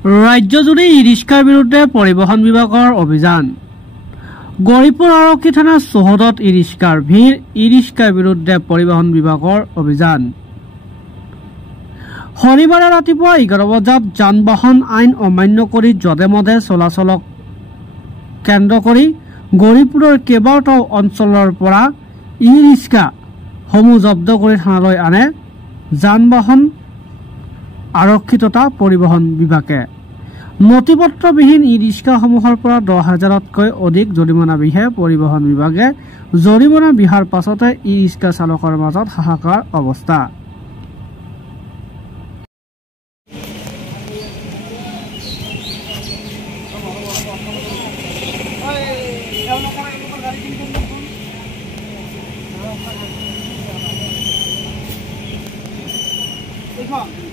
ৰাজ্যজুৰি ই-ৰিক্সাৰ বিৰুদ্ধে পৰিবহণ বিভাগৰ অভিযান। গৌৰীপুৰ আৰক্ষী থানাৰ চৌহদত ই-ৰিক্সাৰ ভিৰ, ই-ৰিক্সাৰ বিৰুদ্ধে পৰিবহণ বিভাগৰ অভিযান। শনিবাৰে ৰাতিপুৱা 11 বজাত যান-বাহন আইন অমান্য কৰি যধে-মধে চলাচলক কেন্দ্ৰ কৰি গৌৰীপুৰৰ কেইবাটাও অঞ্চলৰ পৰা ই-ৰিক্সা সমূহ জব্দ কৰি থানালৈ আনে যান-বাহন আৰক্ষী তথা পৰিবহণ বিভাগে। নথিপত্ৰবিহীন ই-ৰিক্সাসমূহৰ পৰা 10,000তকৈ অধিক জৰিমনা বিহে পৰিবহণ বিভাগে। জৰিমনা বিহাৰ পাছতে ই-ৰিক্সা চালকৰ মাজত হাহাকাৰ অৱস্থা। Come on.